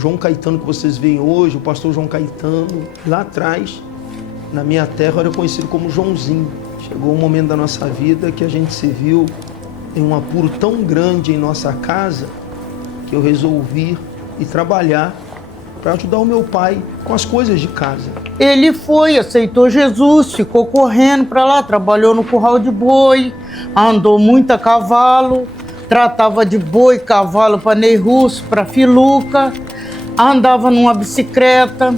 João Caetano que vocês veem hoje, o pastor João Caetano, lá atrás, na minha terra, era conhecido como Joãozinho. Chegou um momento da nossa vida que a gente se viu em um apuro tão grande em nossa casa que eu resolvi ir trabalhar para ajudar o meu pai com as coisas de casa. Ele foi, aceitou Jesus, ficou correndo para lá, trabalhou no curral de boi, andou muito a cavalo, tratava de boi, cavalo para Ney Russo, para Filuca, andava numa bicicleta,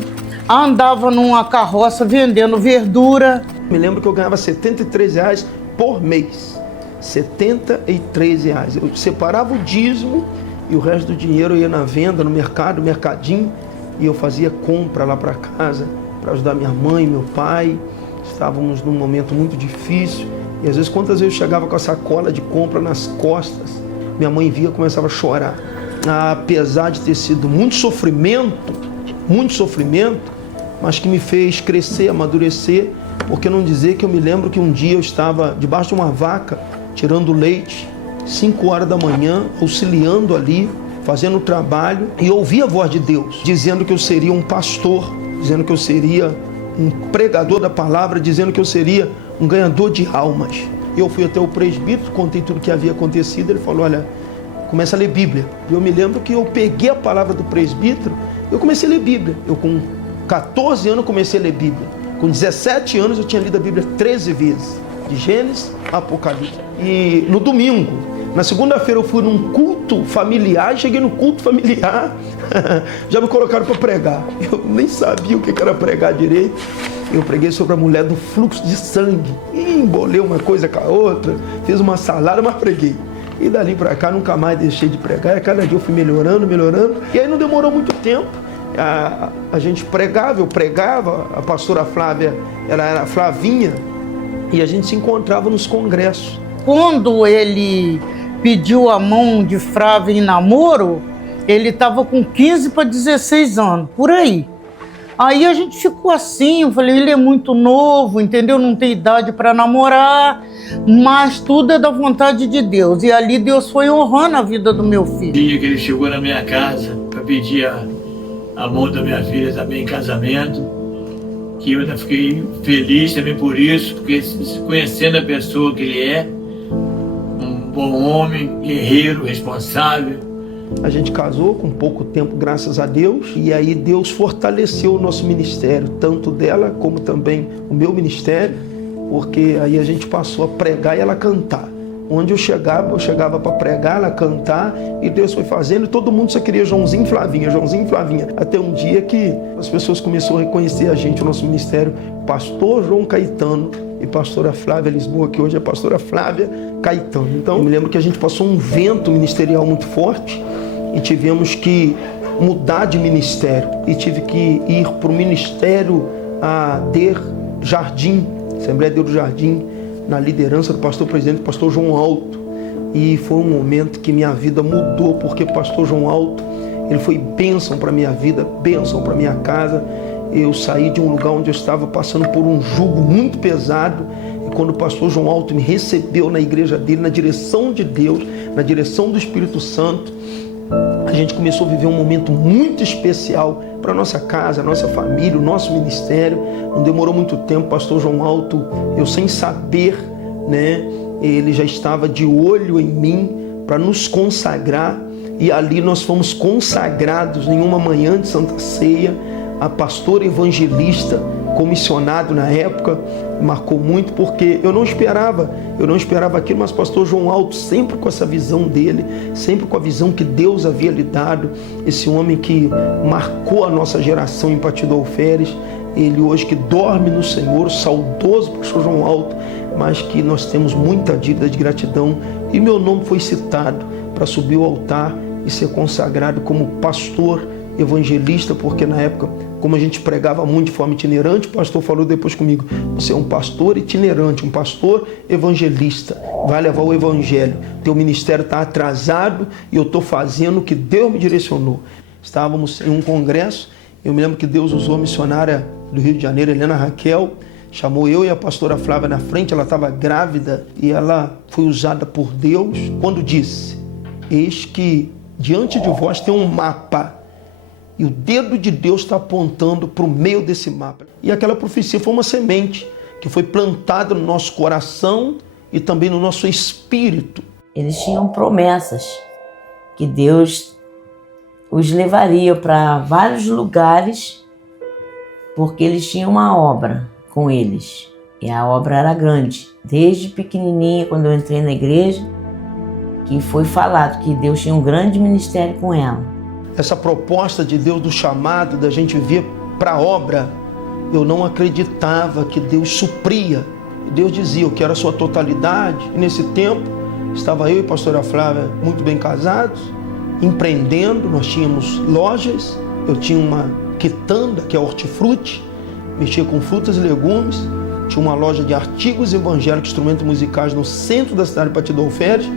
andava numa carroça vendendo verdura. Me lembro que eu ganhava R$73 por mês. R$73. Eu separava o dízimo e o resto do dinheiro eu ia na venda, no mercado, no mercadinho, e eu fazia compra lá para casa para ajudar minha mãe, meu pai. Estávamos num momento muito difícil e às vezes, quantas vezes eu chegava com a sacola de compra nas costas, minha mãe via e começava a chorar. Apesar de ter sido muito sofrimento, mas que me fez crescer, amadurecer, porque não dizer que eu me lembro que um dia eu estava debaixo de uma vaca, tirando leite, 5 horas da manhã, auxiliando ali, fazendo o trabalho, e ouvi a voz de Deus, dizendo que eu seria um pastor, dizendo que eu seria um pregador da palavra, dizendo que eu seria um ganhador de almas. Eu fui até o presbítero, contei tudo o que havia acontecido, ele falou, olha, começa a ler Bíblia. Eu me lembro que eu peguei a palavra do presbítero, eu comecei a ler Bíblia. Eu com 14 anos comecei a ler Bíblia. Com 17 anos eu tinha lido a Bíblia 13 vezes, de Gênesis a Apocalipse. E no domingo, na segunda-feira eu fui num culto familiar, cheguei no culto familiar, já me colocaram para pregar. Eu nem sabia o que era pregar direito. Eu preguei sobre a mulher do fluxo de sangue. E embolei uma coisa com a outra, fiz uma salada, mas preguei. E dali para cá nunca mais deixei de pregar. E cada dia eu fui melhorando. E aí não demorou muito tempo. A gente pregava, eu pregava, a pastora Flávia, ela era Flavinha, e a gente se encontrava nos congressos. Quando ele pediu a mão de Flávia em namoro, ele estava com 15 para 16 anos, por aí. Aí a gente ficou assim, eu falei, ele é muito novo, entendeu? Não tem idade para namorar, mas tudo é da vontade de Deus. E ali Deus foi honrando a vida do meu filho. O dia que ele chegou na minha casa para pedir a mão da minha filha também em casamento, que eu ainda fiquei feliz também por isso, porque conhecendo a pessoa que ele é, um bom homem, guerreiro, responsável. A gente casou com pouco tempo, graças a Deus, e aí Deus fortaleceu o nosso ministério, tanto dela como também o meu ministério, porque aí a gente passou a pregar e ela cantar. Onde eu chegava para pregar, ela cantar, e Deus foi fazendo, e todo mundo só queria Joãozinho e Flavinha, até um dia que as pessoas começaram a reconhecer a gente, o nosso ministério, pastor João Caetano e pastora Flávia Lisboa, que hoje é pastora Flávia Caetano. Então eu me lembro que a gente passou um vento ministerial muito forte, e tivemos que mudar de ministério, e tive que ir para o ministério Der Jardim, Assembleia Deus do Jardim, na liderança do pastor presidente, pastor João Alto. E foi um momento que minha vida mudou, porque o pastor João Alto, ele foi bênção para minha vida, bênção para minha casa. Eu saí de um lugar onde eu estava passando por um jugo muito pesado, e quando o pastor João Alto me recebeu na igreja dele, na direção de Deus, na direção do Espírito Santo, a gente começou a viver um momento muito especial para a nossa casa, a nossa família, o nosso ministério. Não demorou muito tempo, pastor João Alto, eu sem saber, né, ele já estava de olho em mim para nos consagrar, e ali nós fomos consagrados em uma manhã de Santa Ceia, a pastor evangelista, comissionado na época. Marcou muito, porque eu não esperava aquilo, mas pastor João Alto, sempre com essa visão dele, sempre com a visão que Deus havia lhe dado, esse homem que marcou a nossa geração em Pati do Alferes, ele hoje que dorme no Senhor, saudoso pastor João Alto, mas que nós temos muita dívida de gratidão, e meu nome foi citado para subir ao altar e ser consagrado como pastor evangelista, porque na época, como a gente pregava muito de forma itinerante, o pastor falou depois comigo, você é um pastor itinerante, um pastor evangelista, vai levar o evangelho, teu ministério está atrasado e eu estou fazendo o que Deus me direcionou. Estávamos em um congresso, eu me lembro que Deus usou a missionária do Rio de Janeiro, Helena Raquel, chamou eu e a pastora Flávia na frente, ela estava grávida, e ela foi usada por Deus quando disse, eis que diante de vós tem um mapa, E o dedo de Deus está apontando para o meio desse mapa. E aquela profecia foi uma semente que foi plantada no nosso coração e também no nosso espírito. Eles tinham promessas que Deus os levaria para vários lugares, porque eles tinham uma obra com eles. E a obra era grande. Desde pequenininha, quando eu entrei na igreja, que foi falado que Deus tinha um grande ministério com ela. Essa proposta de Deus, do chamado, da gente vir para a obra, eu não acreditava que Deus supria. Deus dizia, eu quero a sua totalidade. E nesse tempo, estava eu e a pastora Flávia muito bem casados, empreendendo. Nós tínhamos lojas, eu tinha uma quitanda, que é hortifruti, mexia com frutas e legumes, tinha uma loja de artigos evangélicos, instrumentos musicais no centro da cidade de Partido Alferes,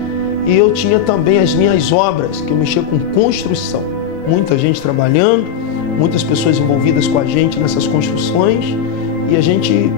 e eu tinha também as minhas obras, que eu mexia com construção. Muita gente trabalhando, muitas pessoas envolvidas com a gente nessas construções, e a gente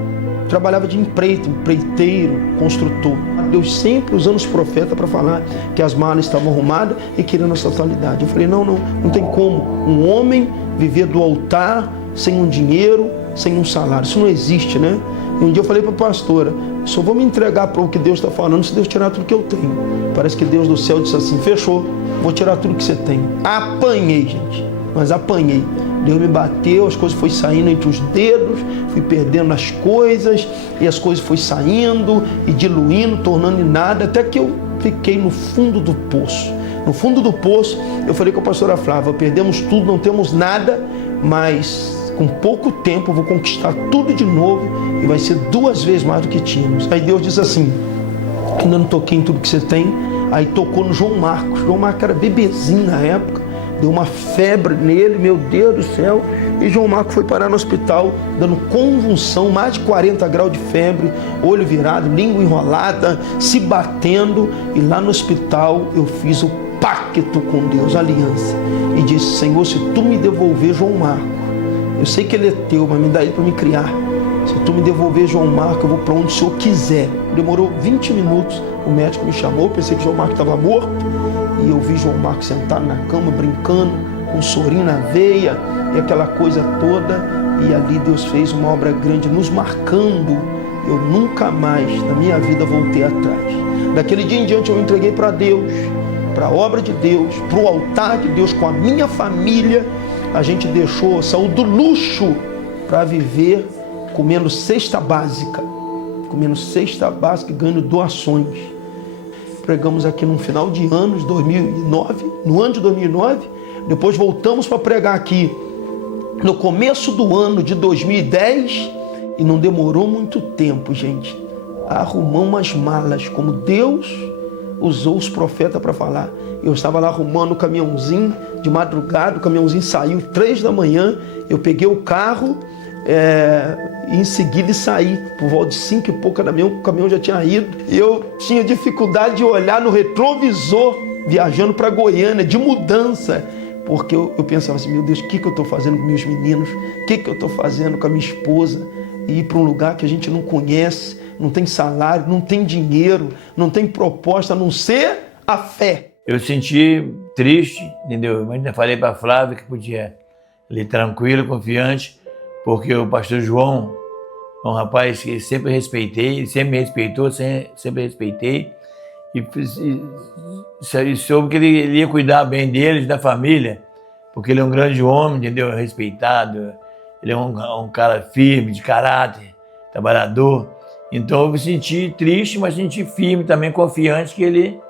trabalhava de empreiteiro, construtor. Deus sempre usando os profetas para falar que as malas estavam arrumadas e querendo a totalidade. Eu falei, não tem como um homem viver do altar sem um dinheiro, sem um salário. Isso não existe, né? E um dia eu falei para a pastora, só vou me entregar para o que Deus está falando se Deus tirar tudo que eu tenho. Parece que Deus do céu disse assim, fechou, vou tirar tudo que você tem. Apanhei, gente, mas apanhei. Deus me bateu, as coisas foram saindo entre os dedos, fui perdendo as coisas, e as coisas foram saindo e diluindo, tornando em nada, até que eu fiquei no fundo do poço. No fundo do poço, eu falei com a pastora Flávia, perdemos tudo, não temos nada, mas com pouco tempo eu vou conquistar tudo de novo e vai ser 2 vezes mais do que tínhamos. Aí Deus diz assim, ainda não toquei em tudo que você tem, aí tocou no João Marcos. João Marcos era bebezinho na época, deu uma febre nele, meu Deus do céu, e João Marcos foi parar no hospital, dando convulsão, mais de 40 graus de febre, olho virado, língua enrolada, se batendo, e lá no hospital eu fiz o pacto com Deus, a aliança, e disse, Senhor, se tu me devolver João Marcos, eu sei que ele é teu, mas me dá ele para me criar. Se tu me devolver João Marcos, eu vou para onde o Senhor quiser. Demorou 20 minutos, o médico me chamou, pensei que João Marcos estava morto, e eu vi João Marcos sentado na cama, brincando, com um sorinho na veia, e aquela coisa toda, e ali Deus fez uma obra grande, nos marcando. Eu nunca mais, na minha vida, voltei atrás. Daquele dia em diante eu me entreguei para Deus, para a obra de Deus, para o altar de Deus, com a minha família. A gente saiu do luxo para viver comendo cesta básica e ganhando doações. Pregamos aqui no final de anos, 2009, no ano de 2009, depois voltamos para pregar aqui no começo do ano de 2010 e não demorou muito tempo, gente. Arrumamos as malas, como Deus usou os profetas para falar. Eu estava lá arrumando o caminhãozinho de madrugada, o caminhãozinho saiu 3 da manhã, eu peguei o carro e em seguida saí, por volta de 5 e pouca da manhã, o caminhão já tinha ido. Eu tinha dificuldade de olhar no retrovisor, viajando para Goiânia, de mudança, porque eu pensava assim, meu Deus, o que eu estou fazendo com meus meninos? O que eu estou fazendo com a minha esposa? E ir para um lugar que a gente não conhece, não tem salário, não tem dinheiro, não tem proposta, a não ser a fé. Eu senti triste, entendeu? Mas ainda falei para a Flávia que podia ir tranquilo, confiante, porque o pastor João é um rapaz que sempre respeitei, sempre me respeitou, sempre respeitei, e soube que ele ia cuidar bem deles, da família, porque ele é um grande homem, entendeu? Respeitado, ele é um cara firme, de caráter, trabalhador. Então eu me senti triste, mas senti firme também, confiante que ele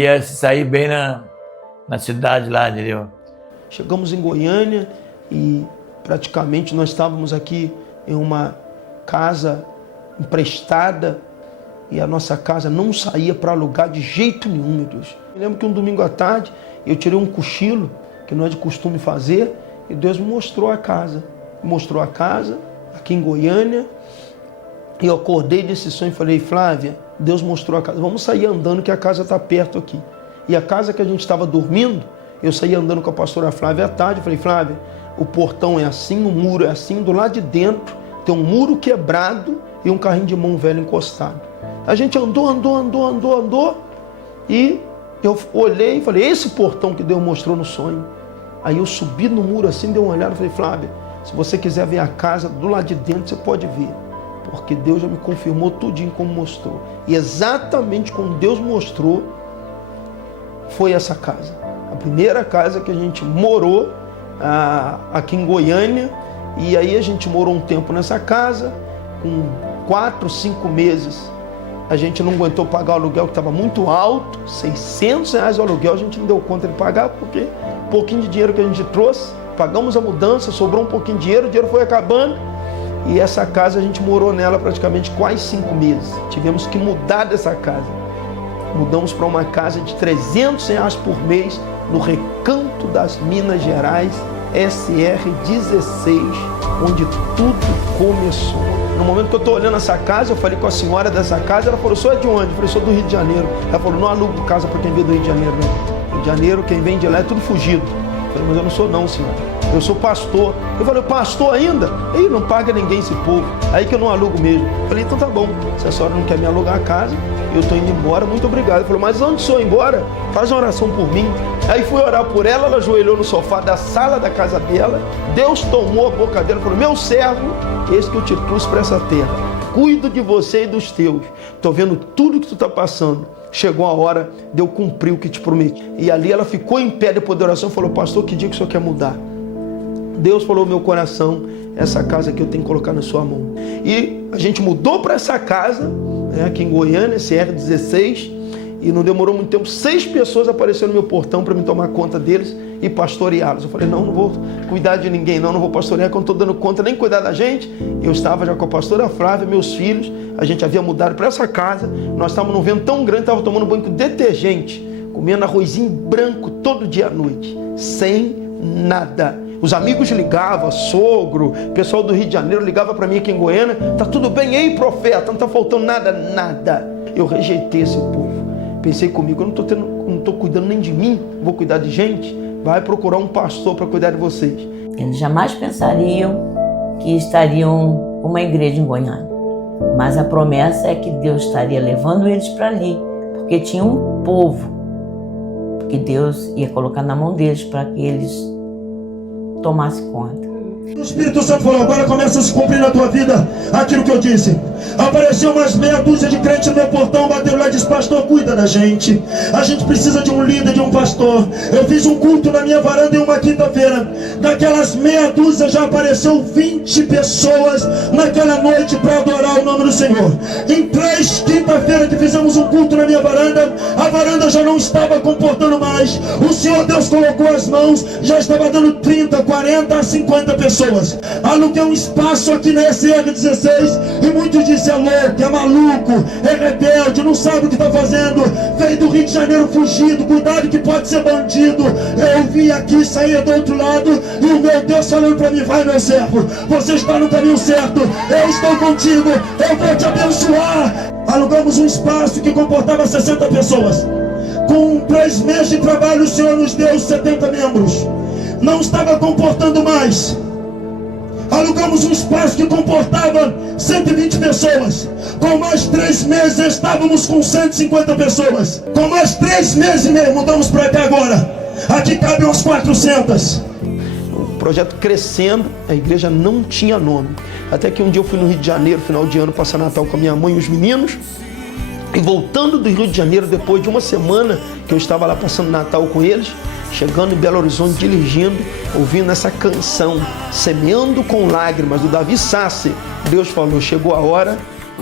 ia sair bem na cidade lá, entendeu? Chegamos em Goiânia e praticamente nós estávamos aqui em uma casa emprestada e a nossa casa não saía para alugar de jeito nenhum, meu Deus. Eu lembro que um domingo à tarde eu tirei um cochilo, que não é de costume fazer, e Deus me mostrou a casa. Me mostrou a casa aqui em Goiânia. E eu acordei desse sonho e falei, Flávia, Deus mostrou a casa, vamos sair andando que a casa está perto aqui. E a casa que a gente estava dormindo, eu saí andando com a pastora Flávia à tarde, falei, Flávia, o portão é assim, o muro é assim, do lado de dentro tem um muro quebrado e um carrinho de mão velho encostado. A gente andou, e eu olhei e falei, esse portão que Deus mostrou no sonho. Aí eu subi no muro assim, dei uma olhada e falei, Flávia, se você quiser ver a casa do lado de dentro, você pode ver. Porque Deus já me confirmou tudinho como mostrou. E exatamente como Deus mostrou, foi essa casa. A primeira casa que a gente morou aqui em Goiânia. E aí a gente morou um tempo nessa casa, com 4, 5 meses. A gente não aguentou pagar o aluguel, que estava muito alto, R$600 o aluguel, a gente não deu conta de pagar, porque um pouquinho de dinheiro que a gente trouxe, pagamos a mudança, sobrou um pouquinho de dinheiro, o dinheiro foi acabando, e essa casa a gente morou nela praticamente quase 5 meses. Tivemos que mudar dessa casa. Mudamos para uma casa de R$300 por mês, no Recanto das Minas Gerais, SR16, onde tudo começou. No momento que eu estou olhando essa casa, eu falei com a senhora dessa casa, ela falou, sou de onde? Eu falei, sou do Rio de Janeiro. Ela falou, não alugo casa para quem vem do Rio de Janeiro, não. Rio de Janeiro, quem vem de lá é tudo fugido. Eu falei, mas eu não sou não, senhora. Eu sou pastor. Eu falei, pastor ainda? Ei, não paga ninguém esse povo. Aí que eu não alugo mesmo. Eu falei, então tá bom, se a senhora não quer me alugar a casa, eu estou indo embora, muito obrigado. Ele falou, mas antes de eu ir embora, faz uma oração por mim. Aí fui orar por ela, ela ajoelhou no sofá da sala da casa dela, Deus tomou a boca dela e falou, meu servo, esse que eu te trouxe para essa terra, cuido de você e dos teus, estou vendo tudo que tu está passando, chegou a hora de eu cumprir o que te prometi. E ali ela ficou em pé depois da oração e falou, pastor, que dia que o senhor quer mudar? Deus falou no meu coração, essa casa aqui eu tenho que colocar na sua mão. E a gente mudou para essa casa, aqui em Goiânia, SR16, e não demorou muito tempo, 6 pessoas apareceram no meu portão para me tomar conta deles e pastoreá-los. Eu falei, não vou cuidar de ninguém, não vou pastorear, que eu não estou dando conta nem cuidar da gente. Eu estava já com a pastora Flávia, meus filhos, a gente havia mudado para essa casa, nós estávamos num vento tão grande, estávamos tomando banho com detergente, comendo arrozinho branco todo dia à noite, sem nada. Os amigos ligavam, sogro, pessoal do Rio de Janeiro ligava para mim aqui em Goiânia, tá tudo bem, ei profeta, não está faltando nada. Eu rejeitei esse povo. Pensei comigo, eu não estou cuidando nem de mim, vou cuidar de gente. Vai procurar um pastor para cuidar de vocês. Eles jamais pensariam que estariam com uma igreja em Goiânia. Mas a promessa é que Deus estaria levando eles para ali, porque tinha um povo que Deus ia colocar na mão deles para que eles tomassem conta. O Espírito Santo falou, agora começa a se cumprir na tua vida aquilo que eu disse. Apareceu umas meia dúzia de crentes no meu portão, bateram lá e disse, pastor, cuida da gente. A gente precisa de um líder, de um pastor. Eu fiz um culto na minha varanda em uma quinta-feira. Daquelas meia dúzia já apareceu 20 pessoas naquela noite para adorar o nome do Senhor. Em 3 quinta-feiras que fizemos um culto na minha varanda, a varanda já não estava comportando mais. O Senhor Deus colocou as mãos, já estava dando 30, 40, 50 pessoas. Aluguei um espaço aqui na SR16 e muitos dizem, é louco, é maluco, é rebelde, não sabe o que está fazendo, veio do Rio de Janeiro fugido, cuidado que pode ser bandido. Eu vim aqui, saía do outro lado e o meu Deus falando para mim, vai meu servo, você está no caminho certo, eu estou contigo, eu vou te abençoar. Alugamos um espaço que comportava 60 pessoas. Com 3 meses de trabalho o Senhor nos deu 70 membros. Não estava comportando mais. Alugamos um espaço que comportava 120 pessoas. Com mais 3 meses estávamos com 150 pessoas. Com mais 3 meses e meio mudamos para cá agora. Aqui cabem umas 400. O projeto crescendo, a igreja não tinha nome. Até que um dia eu fui no Rio de Janeiro, final de ano, passar Natal com a minha mãe e os meninos. E voltando do Rio de Janeiro, depois de uma semana que eu estava lá passando Natal com eles, chegando em Belo Horizonte, dirigindo, ouvindo essa canção, Semeando com Lágrimas, do Davi Sassi, Deus falou, chegou a hora,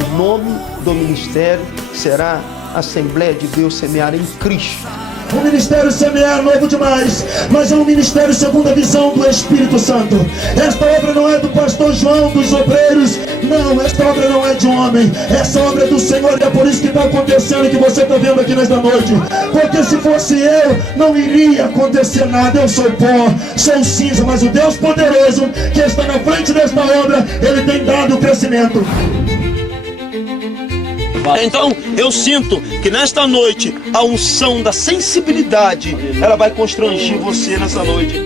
o nome do ministério será Assembleia de Deus Semear em Cristo. O ministério Semear é novo demais, mas é um ministério segundo a visão do Espírito Santo. Esta obra não é do pastor João, dos obreiros, não, esta obra não é de homem, essa obra é do Senhor, e é por isso que está acontecendo, que você está vendo aqui nesta noite. Porque se fosse eu, não iria acontecer nada. Eu sou pó, sou cinza, mas o Deus poderoso que está na frente desta obra, Ele tem dado o crescimento. Então eu sinto que nesta noite a unção da sensibilidade, ela vai constranger você nessa noite.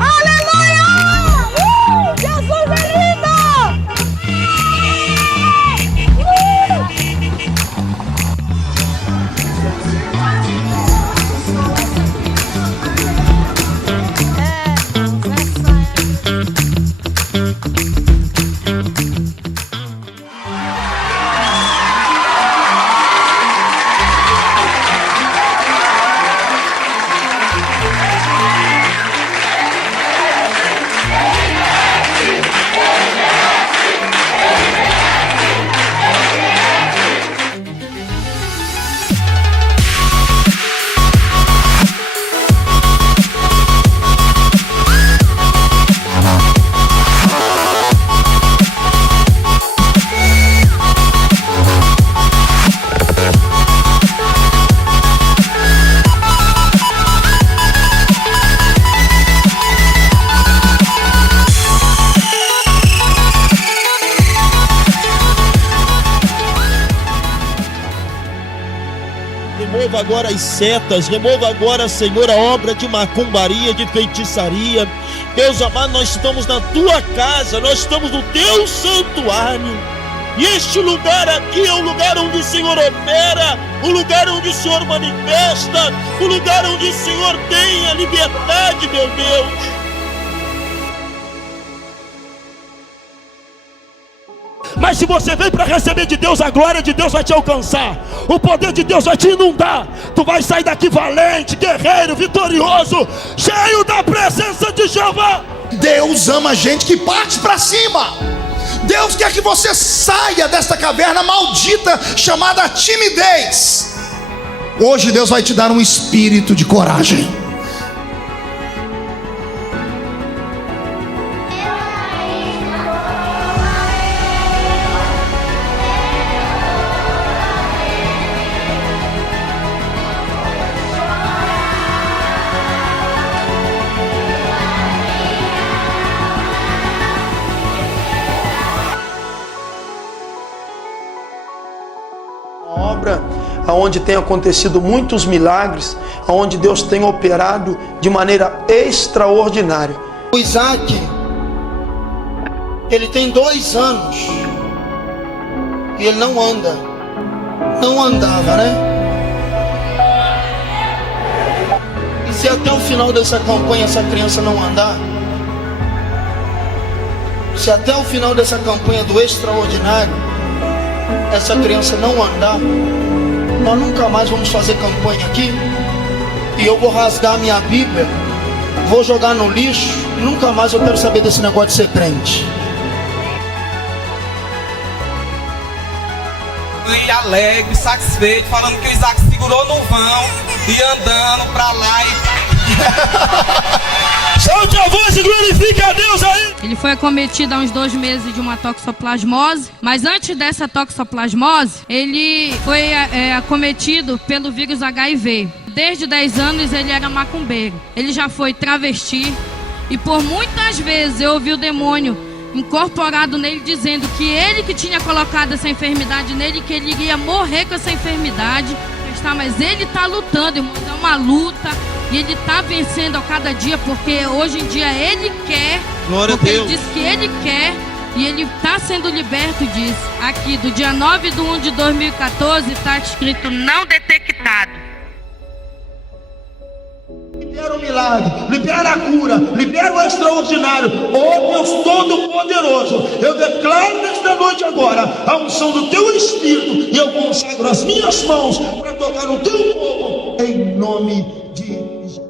Aleluia! Jesus é lindo! agora as setas, remova agora, Senhor, a obra de macumbaria, de feitiçaria. Deus amado, nós estamos na tua casa, nós estamos no teu santuário. E este lugar aqui é o lugar onde o Senhor opera, o lugar onde o Senhor manifesta, o lugar onde o Senhor tem a liberdade, meu Deus. Mas se você vem para receber de Deus, a glória de Deus vai te alcançar, o poder de Deus vai te inundar. Tu vai sair daqui valente, guerreiro, vitorioso, cheio da presença de Jeová. Deus ama gente que parte para cima. Deus quer que você saia desta caverna maldita chamada timidez. Hoje Deus vai te dar um espírito de coragem. Onde tem acontecido muitos milagres, onde Deus tem operado de maneira extraordinária. O Isaac, ele tem 2 anos e ele não andava, né? E se até o final dessa campanha essa criança não andar, se até o final dessa campanha do extraordinário essa criança não andar, nós nunca mais vamos fazer campanha aqui. E eu vou rasgar minha Bíblia, vou jogar no lixo, e nunca mais eu quero saber desse negócio de ser crente. E alegre, satisfeito, falando que o Isaac segurou no vão e andando pra lá e pra... Solte a voz e glorifique a Deus aí. Ele foi acometido há uns 2 meses de uma toxoplasmose, mas antes dessa toxoplasmose, ele foi acometido pelo vírus HIV. Desde 10 anos ele era macumbeiro, ele já foi travesti e por muitas vezes eu ouvi o demônio incorporado nele dizendo que ele que tinha colocado essa enfermidade nele, que ele iria morrer com essa enfermidade. Mas ele está lutando, irmãos, é uma luta. E ele está vencendo a cada dia, porque hoje em dia ele quer. Glória porque a Deus. Ele disse que ele quer e ele está sendo liberto disso. Aqui, do dia 9/1/2014, está escrito não detectado. Libera o milagre, libera a cura, libera o extraordinário. Ó Deus Todo-Poderoso, eu declaro nesta noite agora a unção do teu Espírito e eu consagro as minhas mãos para tocar no teu povo, em nome de Jesus.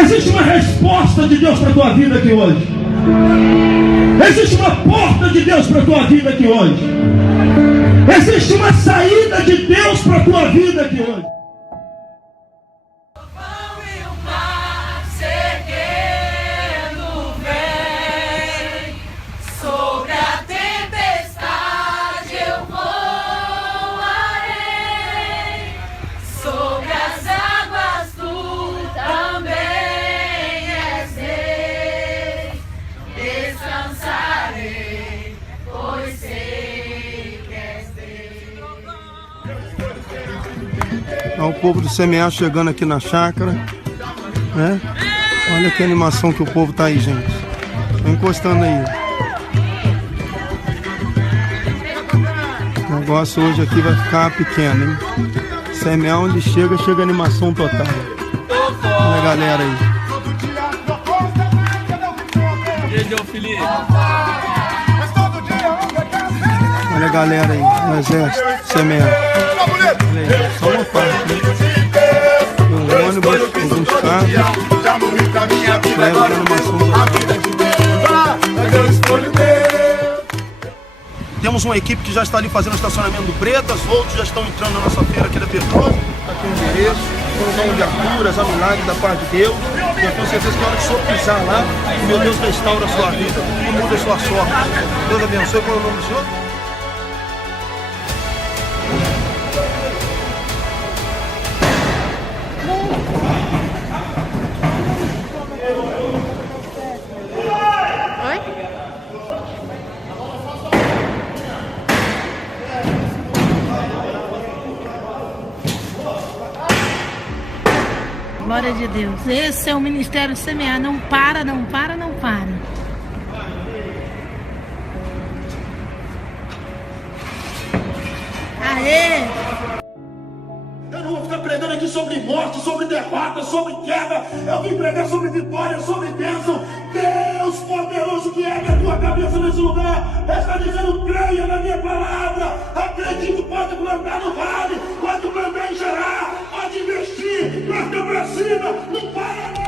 Existe uma resposta de Deus para a tua vida aqui hoje. Existe uma porta de Deus para a tua vida aqui hoje. Existe uma saída de Deus para a tua vida aqui hoje. O povo do Semear chegando aqui na chácara, né? Olha que animação que o povo tá aí, gente. Tá encostando aí. O negócio hoje aqui vai ficar pequeno, hein? Semear onde chega animação total. Olha a galera aí. Olha a galera aí, o exército, Semear. Olha aí, só uma parte, né? Um ônibus, alguns carros. Leva a animação. Temos uma equipe que já está ali fazendo o estacionamento do Bretas, outros já estão entrando na nossa feira aqui da Petrópolis. Aqui o endereço, unção de curas, a milagre da parte de Deus. E eu tenho certeza que na hora que o senhor pisar lá, meu Deus restaura a sua vida e muda a sua sorte. Deus abençoe. Qual é o nome do senhor? Glória de Deus. Esse é o Ministério Semear. Não para, não para, não para. Aê! Eu não vou ficar pregando aqui sobre morte, sobre derrota, sobre queda. Eu vim pregar sobre vitória, sobre bênção. Deus poderoso que ergue a tua cabeça nesse lugar está dizendo: creia na minha palavra. Acredite, pode plantar no vale, pode plantar em Gerar, pode investir, marca pra cima, não para não.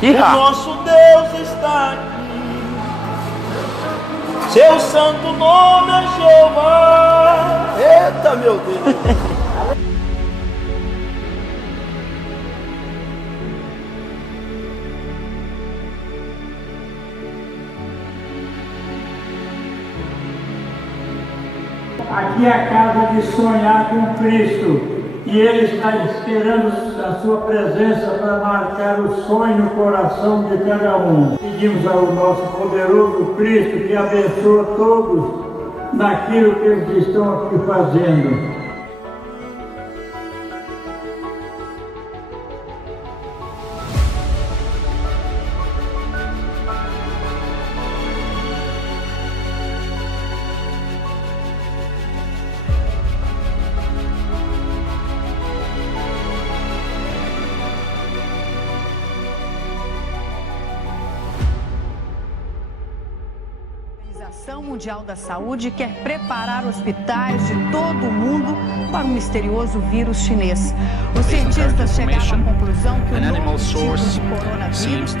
O nosso Deus está aqui, seu santo nome é Jeová. Eita, meu Deus! Aqui é a casa de sonhar com Cristo. E Ele está esperando a sua presença para marcar o sonho no coração de cada um. Pedimos ao nosso poderoso Cristo que abençoe todos naquilo que eles estão aqui fazendo. A Organização Mundial da Saúde quer preparar hospitais de todo o mundo para o misterioso vírus chinês. Os cientistas chegaram à conclusão que o novo tipo de coronavírus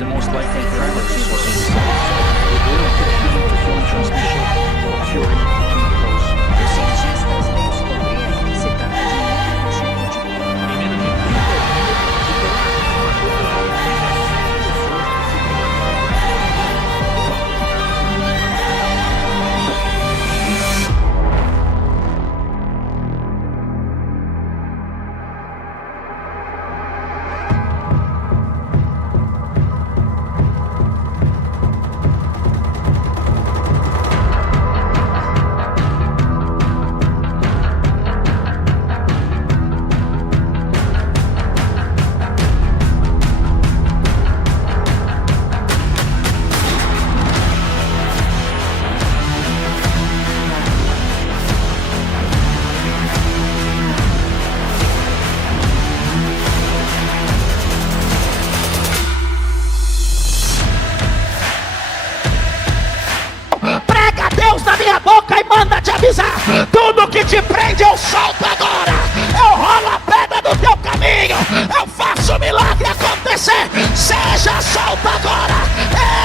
Tudo que te prende eu solto agora. Eu rolo a pedra do teu caminho. Eu faço o milagre acontecer. Seja solto agora.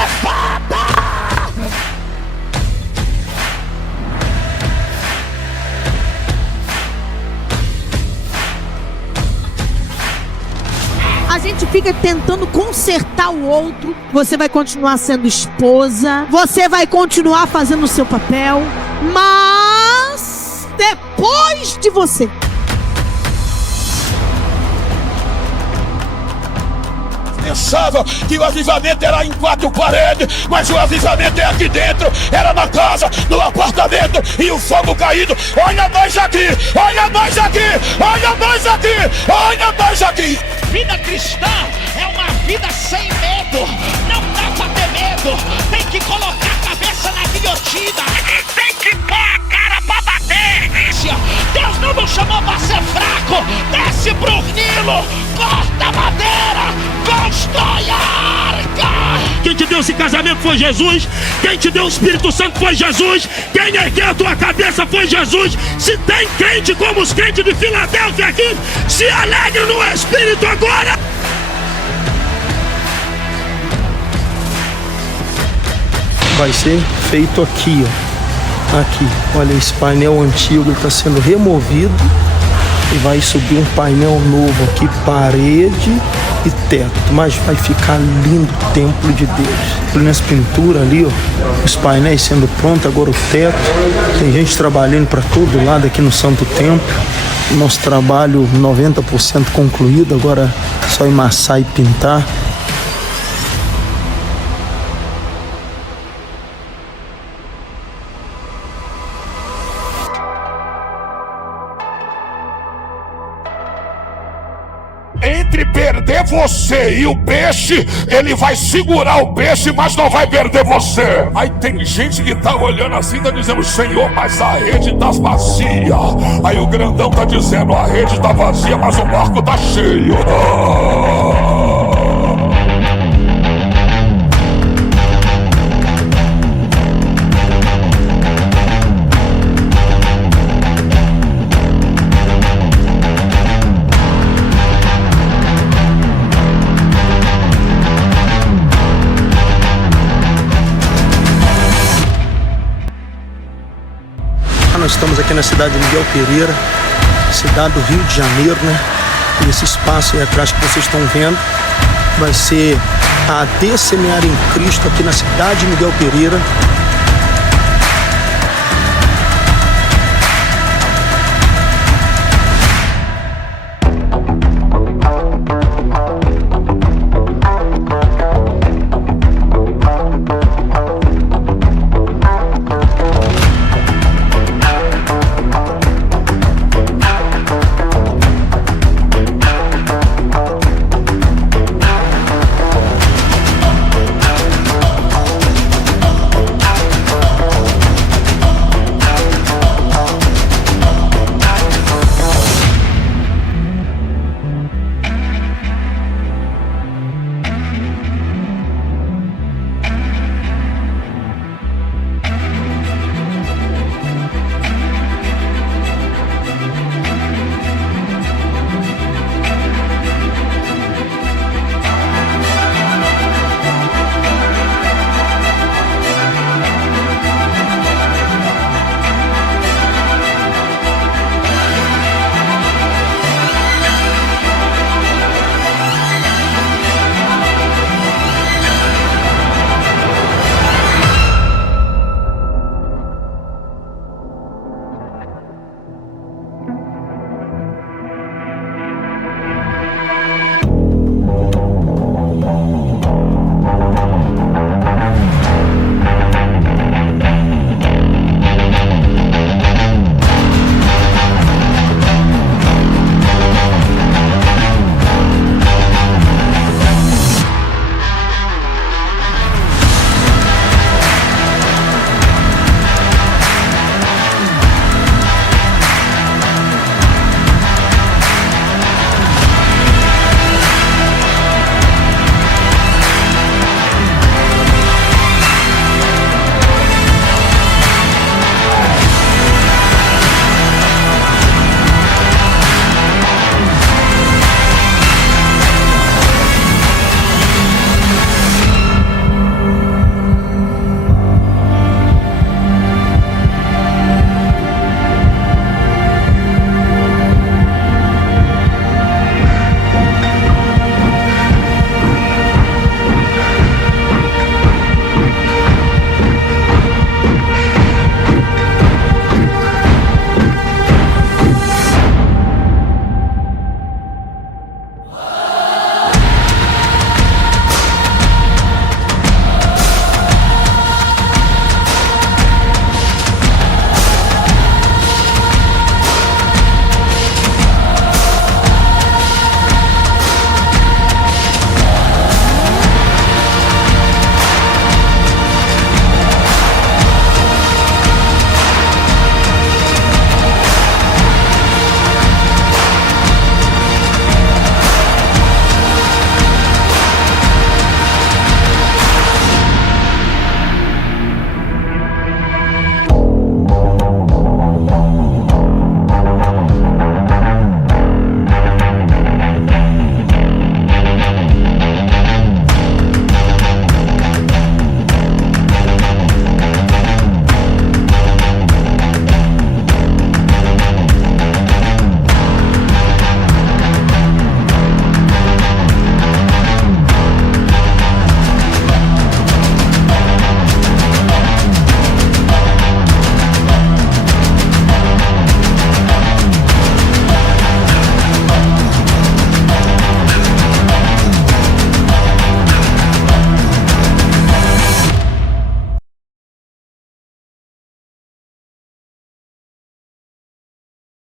Efata! A gente fica tentando consertar o outro. Você vai continuar sendo esposa. Você vai continuar fazendo o seu papel. Mas depois de você. Pensava que o avivamento era em 4 paredes, mas o avivamento é aqui dentro, era na casa, no apartamento, e o fogo caído. Olha nós aqui, olha nós aqui, olha nós aqui, olha nós aqui. Vida cristã é uma vida sem medo, não dá pra ter medo, tem que colocar a cabeça na guilhotina, tem que pôr a cara pra bater. Deus não nos chamou pra ser fraco, desce pro Nilo, corta a madeira, constrói a arca. Quem te deu esse casamento foi Jesus, quem te deu o Espírito Santo foi Jesus, quem ergueu a tua cabeça foi Jesus. Se tem crente como os crentes de Filadélfia aqui, se alegre no Espírito agora. Vai ser feito aqui, ó. Aqui, olha, esse painel antigo está sendo removido. e vai subir um painel novo aqui, parede e teto, mas vai ficar lindo o templo de Deus. Nessa pintura ali, ó, os painéis sendo prontos, agora o teto, tem gente trabalhando para todo lado aqui no Santo Templo. Nosso trabalho 90% concluído, agora é só emassar e pintar. Entre perder você e o peixe, ele vai segurar o peixe, mas não vai perder você. Aí tem gente que tá olhando assim, tá dizendo: Senhor, mas a rede tá vazia. Aí o grandão tá dizendo: a rede tá vazia, mas o barco tá cheio. Nós estamos aqui na cidade de Miguel Pereira, cidade do Rio de Janeiro, né? E esse espaço aí atrás que vocês estão vendo vai ser a AD Semear em Cristo aqui na cidade de Miguel Pereira.